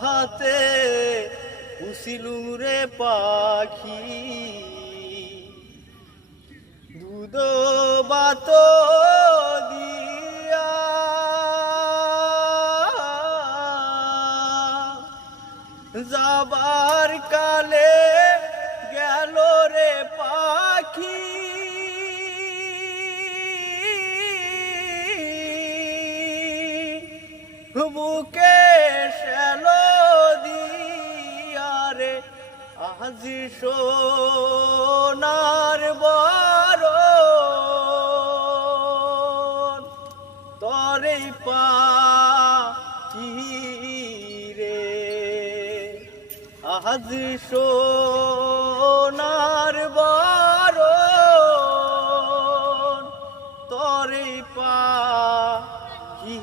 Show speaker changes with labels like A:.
A: হাতে রে পাখি। দুধ বাত দিয়া। যাবার কালে বুকে শ্যালো দিয়ারে, আজি সোনার বড় তরে পা রে, আজ সোনার বড় তরে পা কি